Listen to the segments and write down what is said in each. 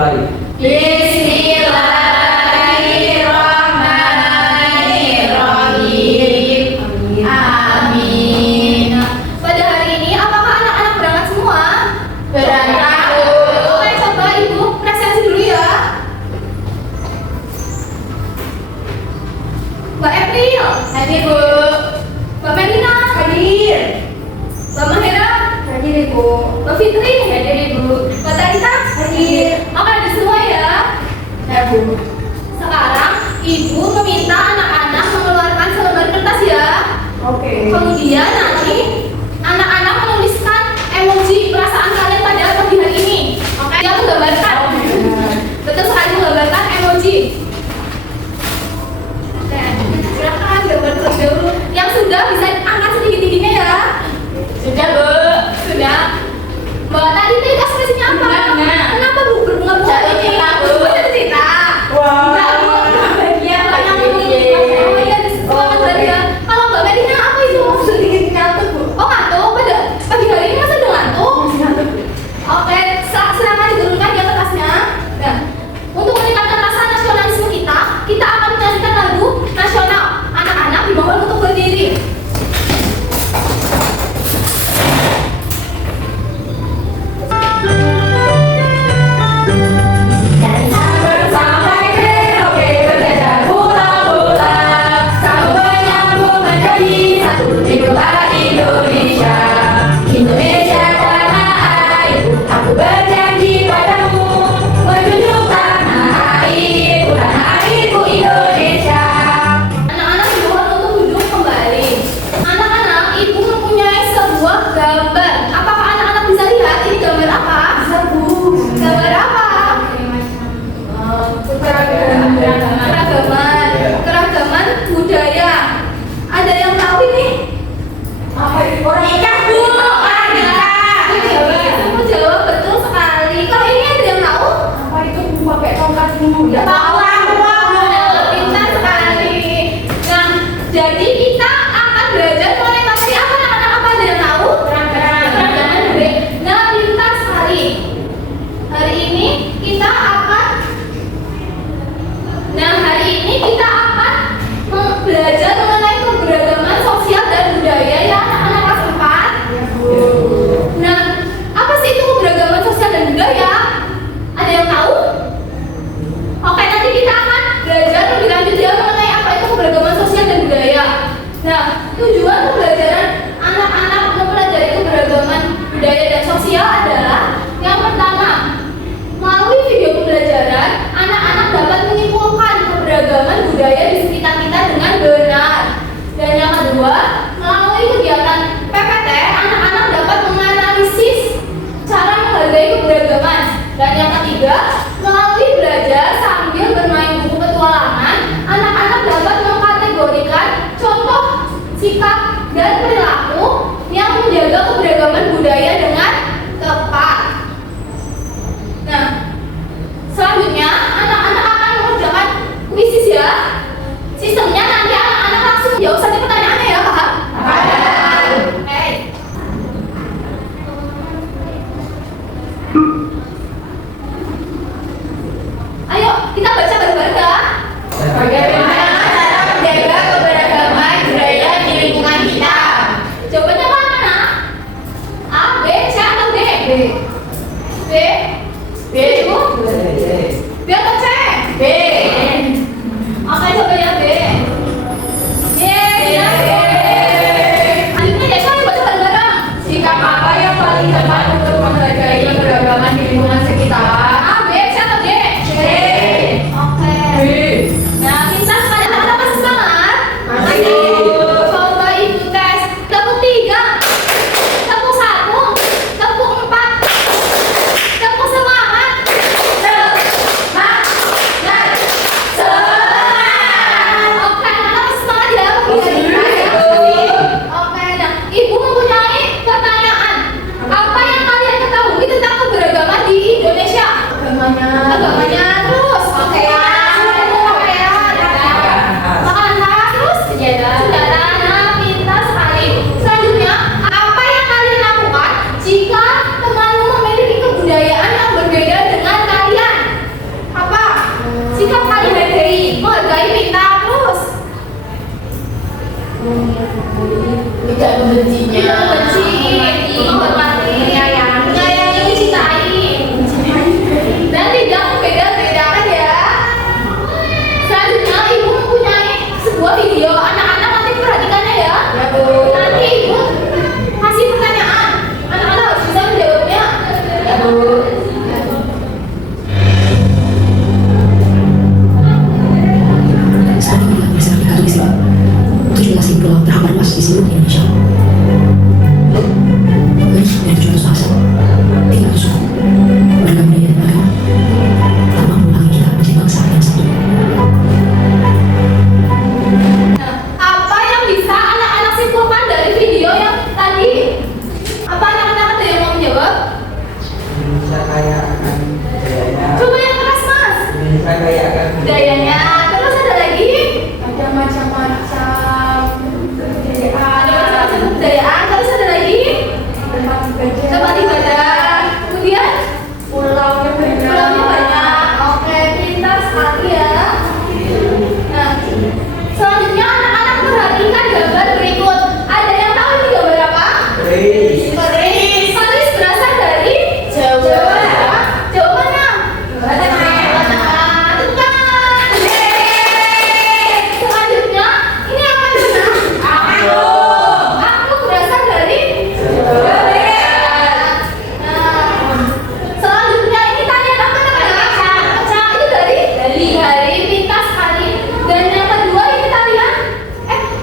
mulai. Bismillahirrahmanirrahim. Amin. Pada hari ini apakah anak-anak berangkat semua? Berangkat. Oke, coba Ibu presensi dulu ya. Mbak April, hadir Bu. Mbak Melina, hadir. Mbak Mahera, hadir Ibu. Mbak Fitri, hadir Ibu. Mbak Tarita, hadir. Oke, ada semua ya? Ya Bu. Sekarang Ibu meminta anak-anak mengeluarkan selembar kertas ya. Oke. Kemudian nanti anak-anak menuliskan emoji perasaan kalian pada pagi hari ini. Oke. Dia menggambarkan. Betul sekali, menggambarkan emoji. Oke. Silakan gambar terlebih dahulu. Yang sudah bisa angkat setinggi-tingginya ya. Sudah Bu. Sudah. Mbak tadi itu ekspresinya apa? Kenapa Bu berbunga-bunga ini? Bu ada cerita. Wah. Kalau Mbak Medina apa itu? Sedikit ngantuk Bu. Oh ngantuk? Pada pagi hari ini masa udah ngantuk? Oke, silakan diturunkan ya kertasnya. Nah, untuk meningkatkan rasa nasionalisme kita akan menyanyikan lagu nasional. Anak-anak dimohon untuk berdiri. Anak-anak dimohon untuk duduk kembali. Anak-anak, Ibu mempunyai sebuah gambar. Apakah anak-anak bisa lihat ini gambar apa? Bisa Bu. Gambar apa? Keragaman budaya. Ada yang tahu ini? Apa itu? Nikah Bu. Ada. Kamu jawab betul sekali. Kalau ini ada yang tahu? Apa itu Bu pakai tongkat ini? Ya tahu. Pintar sekali. Nah, jadi kita akan belajar mulai materi apa anak-anak, apa ada yang tahu? Keragaman budaya. Nah, pintar sekali. Hari ini kita akan belajar mengenai keberagaman sosial dan budaya ya anak-anak kelas 4. Nah, apa sih itu keberagaman sosial dan budaya? Ada yang tahu? Oke, nanti kita akan belajar lebih lanjut ya mengenai apa itu keberagaman sosial dan budaya. Nah, tujuan pembelajaran anak-anak mempelajari keberagaman budaya dan sosial adalah yang pertama, melalui video pembelajaran, anak-anak dapat menyimpulkan keberagaman budaya di sekitar kita dengan benar. Dan yang kedua, melalui kegiatan PPT, anak-anak dapat menganalisis cara menghargai keberagaman. Dan yang ketiga, melalui belajar sambil bermain buku petualangan, anak-anak dapat mengkategorikan contoh sikap dan perilaku yang menjaga keberagaman budaya dengan tepat. Tidak membencinya. Tidak membenci, menghormati, menyayangi, mencintai, dan tidak membeda-bedakan ya. Selanjutnya ibu mempunyai sebuah video. Anak-anak nanti perhatikannya ya. Ya, Bu. Nanti ibu kasih pertanyaan. Anak-anak harus bisa menjawabnya. Ya, Bu. Sekarang ini masyarakat Katolik 17 pulau terhampar luas di seluruh Indonesia. Lebih dari 700 bahasa, 300 suku, beragam budaya dan agama, tanpa mengulangi kita menjadi bangsa yang satu. Nah, apa yang bisa anak-anak simpulkan dari video yang tadi? Apa anak-anak ada yang mau menjawab? Indonesia kaya akan budayanya. Coba yang keras mas. Indonesia kaya akan Budayanya. Terus ada lagi? Ada macam-macam kebudayaan. Ada macam-macam kebudayaan. Terus ada lagi? Tempat ibadah. Kemudian Pulaunya banyak. pulaunya banyak. Oke, pintar sekali ya. Nah, selanjutnya anak-anak perhatikan gambar berikut. Ada yang tahu ini gambar apa? Keris. Keris. Keris berasal dari Jawa. ya. Jawa mana? Jawa Tengah. Tepuk tangan. Yeay. Selanjutnya ini apa Dona? Aku. Aku berasal dari Jawa. Nah, selanjutnya ini tarian apa namanya? Pecah. Itu dari pintar sekali. Dan yang kedua ini tarian.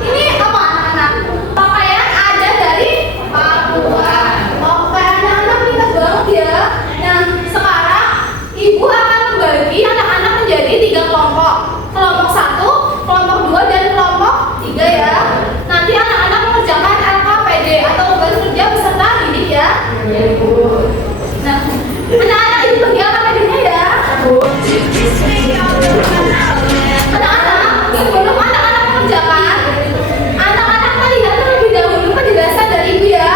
Ini apa anak-anak? Pakaian ada dari Papua. Oke, anak-anak pintar banget ya. Nah, sekarang ibu akan membagi anak-anak menjadi 3 kelompok. Kelompok 1, kelompok 2, dan kelompok 3 ya. Nanti anak-anak mengerjakan LKPD atau tugas kerja beserta didik ya. Nah, anak-anak ini bagi LKPD-nya ya. Anak-anak, sebelum anak-anak mengerjakan, anak-anak melihat terlebih dahulu penjelasan dari ibu ya.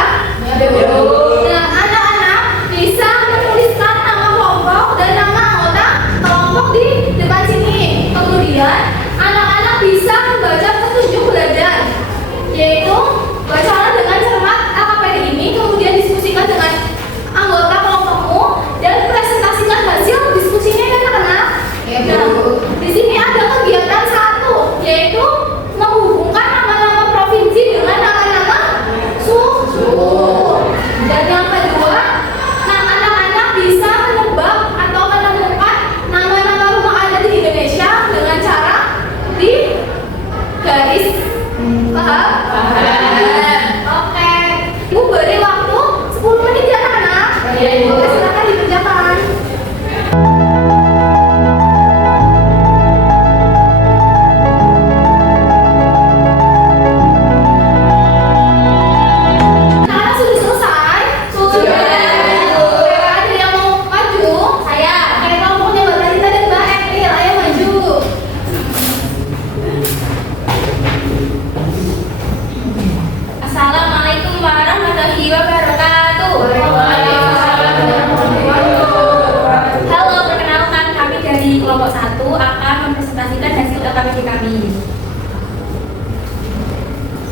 Nah, anak-anak bisa menuliskan nama kelompok dan nama anggota kelompok di depan sini. Kemudian, anak-anak bisa membaca petunjuk belajar, yaitu bacalah dengan cermat LKPD ini, kemudian diskusikan dengan anggota kelompokmu dan presentasikan hasil diskusinya ya anak-anak. Nah, di sini ada kegiatan 1, yaitu menghubungkan nama-nama provinsi dengan nama-nama suku. Dan yang kedua, anak-anak bisa menebak atau menemukan nama-nama rumah adat di Indonesia dengan cara di garis. Paham? Oke. Ibu beri waktu 10 menit ya anak-anak. Oke, silakan dikerjakan. Anak-anak sudah selesai? Sudah. Oke, ada yang mau maju? Saya. Oke, kelompoknya Mbak Talita dan Mbak Emil, ayo maju. Assalamualaikum warahmatullahi wabarakatuh. Halo, perkenalkan kami dari kelompok 1 akan mempresentasikan hasil LKPD kami.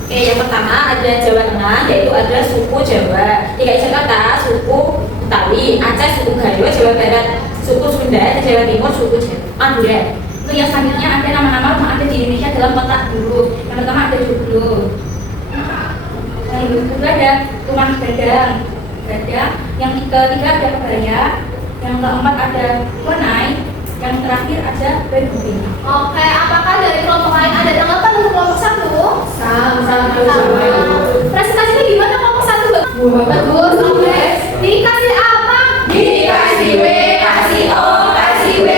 Oke, yang pertama ada Jawa Tengah, yaitu ada suku Jawa. DKI Jakarta, suku Betawi. Aceh, suku Gayo. Jawa Barat, suku Sunda. Jawa Timur, suku Madura. Untuk yang selanjutnya ada nama-nama rumah adat di Indonesia dalam kotak huruf. Yang pertama ada Joglo. Yang kedua ada rumah gadang. Yang ketiga ada Kebaya. Yang keempat ada Konai. Yang terakhir ada Bendung. Oke, apakah dari kelompok lain ada tanggapan untuk kelompok 1? Sama-sama. Presentasinya gimana kelompok 1? Bagus, oke. Dikasih apa? Dikasih W, kasih O, kasih W.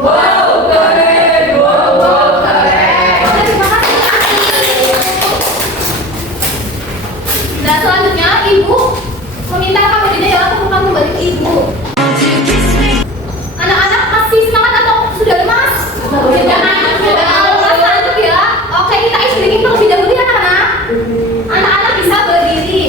Wow, keren. Wow, keren. Oke, terima kasih. Nah, selanjutnya ibu meminta KPD-nya ya untuk kembali ke ibu. Anak-anak masih semangat atau sudah lemas? Sudah lemas, lanjut ya. Oke, kita isi dikit terlebih dahulu ya anak-anak. Anak-anak bisa berdiri.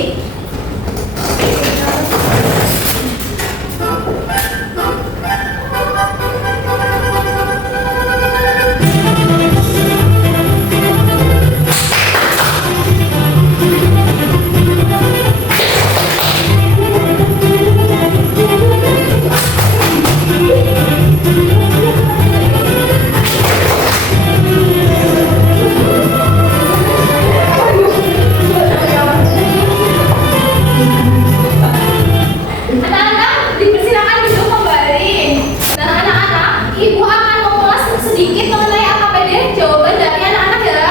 sedikit mengenai AKPD jawaban dari anak-anak ya.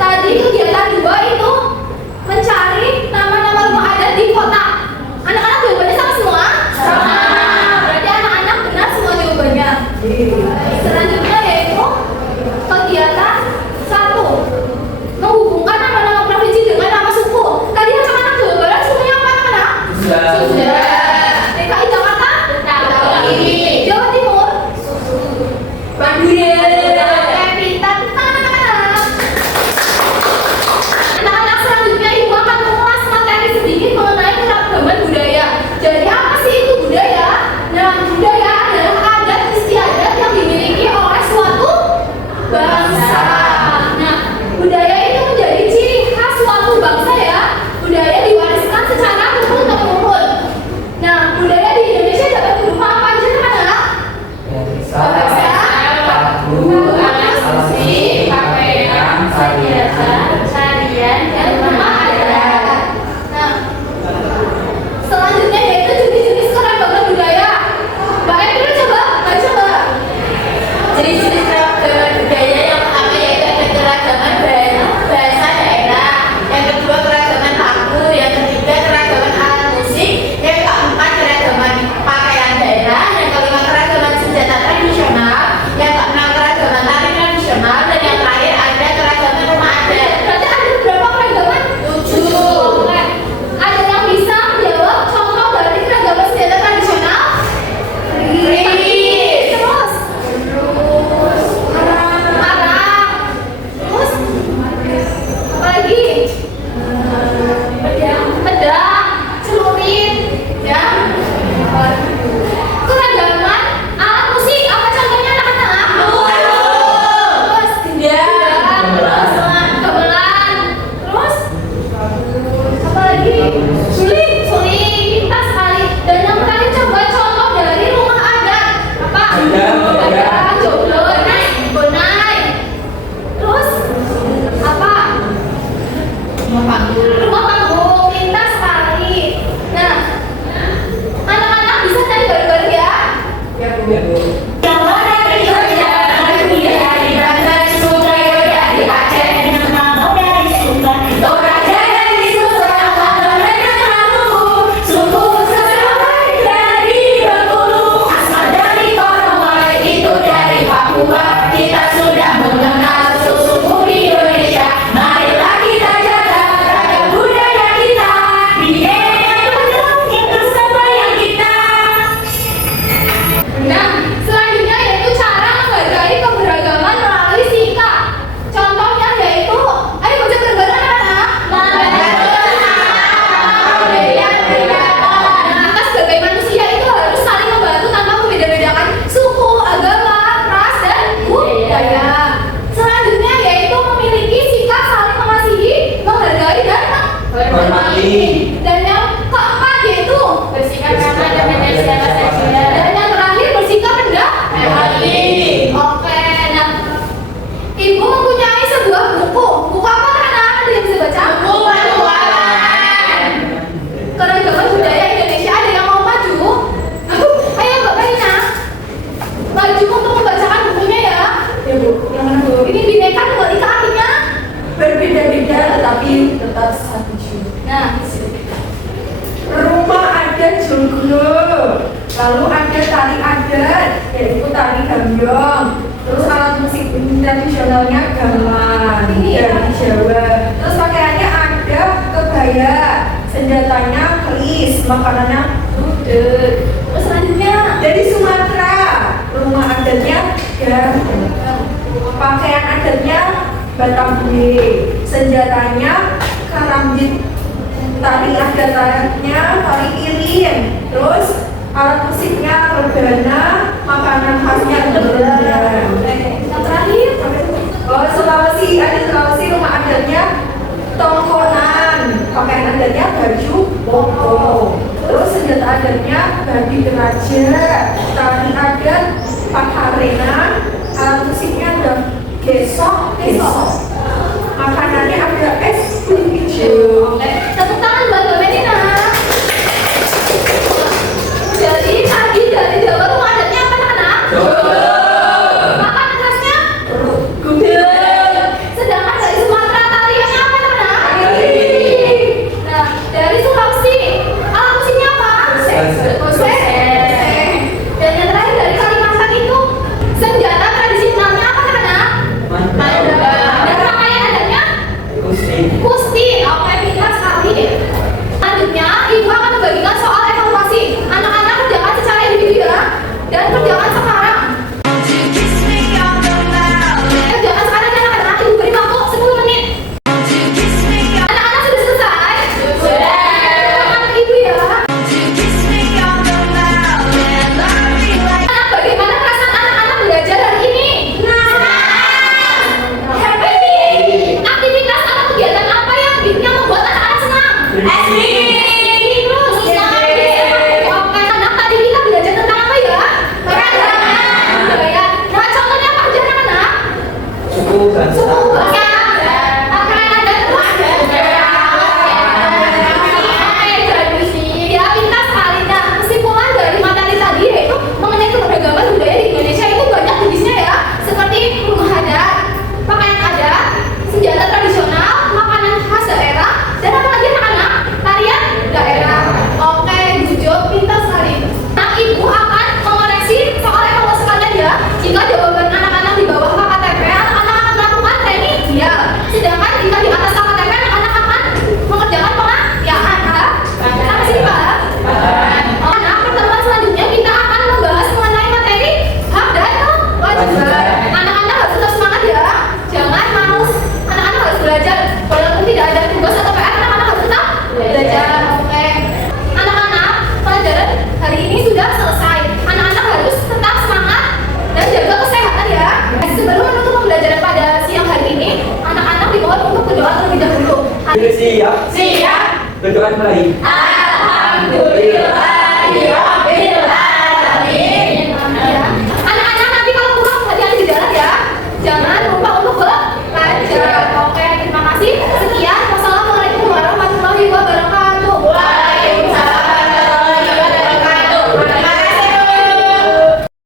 Tadi kegiatan 2 itu mencari nama-nama rumah adat di kota. Anak-anak jawabannya sama semua? Sama. Berarti anak-anak benar semua jawabannya. Selanjutnya yaitu kegiatan 1, menghubungkan nama-nama provinsi dengan nama suku. Tadi anak-anak jawabannya semuanya apa anak-anak? Sudah. DKI Jakarta? Betawi. Jawa Timur? Madura. Pintar, anak-anak. Anak-anak selanjutnya ibu akan mengulas materi sedikit mengenai keragaman budaya. Jadi apa sih itu budaya? Nah, budaya adalah adat istiadat yang dimiliki oleh suatu bangsa. Nah, budaya itu menjadi ciri khas suatu bangsa ya. Budaya diwariskan secara turun-temurun. Nah, budaya di Indonesia dapat berupa apa aja anak-anak? Bahasa, lagu, alat musik, pakaian, Tarian dan rumah adat. Nah, selanjutnya yaitu jenis-jenis keragaman budaya. Mbak Emil coba. Jenis-jenis keragaman budaya yang pertama yaitu ada keragaman bahasa daerah, yang kedua keragaman lagu, yang ketiga keragaman alat musik, yang keempat keragaman pakaian daerah, yang kelima keragaman senjata tradisional, yang keenam keragaman tari tradisional, dan yang terakhir ada keragaman rumah adat. Berarti ada berapa keragaman? 7. Oke. Ada yang bisa menjawab contoh dari keragaman senjata tradisional? Terus? Arang. Terus? Apa lagi? Pedang. Celurit. Ya. Keragaman alat musik. Apa contohnya anak-anak? Terus? Terus? Gamelan. Terus? Apa lagi? Suling. Pintar sekali. Dan yang terakhir coba contoh dari rumah adat. Apa? Ada joglo, bonai. Terus? Apa? Rumah panggung. Pintar sekali. Nah, anak-anak bisa cari bareng-bareng ya. Kita sudah mengenal suku Indonesia. Marilah kita jaga ragam budaya kita. Bineka Tunggal Ika semboyan kita. Nah, selanjutnya yaitu cara menghargai keberagaman melalui sikap. Contohnya yaitu, ayo baca bareng-bareng anak-anak. Nah, kita sebagai manusia itu harus saling membantu tanpa membeda-bedakan suku, agama, ras, dan budaya. Selanjutnya yaitu memiliki sikap saling mengasihi, menghargai, dan Hormati. Dan yang keempat yaitu Bersikap ramah dan menjadi siapa saja. dan yang terakhir bersikap rendah hati. Oke, nah ibu mempunyai sebuah buku. Buku apa anak? Ada yang bisa baca? Buku petualangan. Keragaman budaya Indonesia. Ada yang mau maju? Ayo Mbak Paina, maju untuk membacakan bukunya ya. Ya Bu, yang mana Bu? Ini Bineka Tunggal Ika artinya. Berbeda-beda tetapi tetap satu. Nah, Rumah adat joglo, lalu ada tari adat, yaitu tari gambyong. Terus alat musik tradisionalnya gamelan dari Jawa. Terus pakaiannya ada kebaya, senjatanya keris, makanannya gudeg. terus selanjutnya Dari Sumatera, rumah adatnya pakaian adatnya Batambe, senjatanya karambit, tari adatnya tari irin, terus alat musiknya rebana, makanan khasnya rendang. yang terakhir. Sulawesi, ada Sulawesi rumah adatnya tongkonan, pakaian adatnya baju boko, terus senjata adatnya babi geraja, tari adat pakarena, alat musiknya ada gesok, makanannya ada es kuning hijau. Tepuk tangan buat Mbak Medina. Jadi tadi dari Jawa rumah adatnya apa anak-anak? Makanan khasnya Berdoa mulai. Alhamdulillah.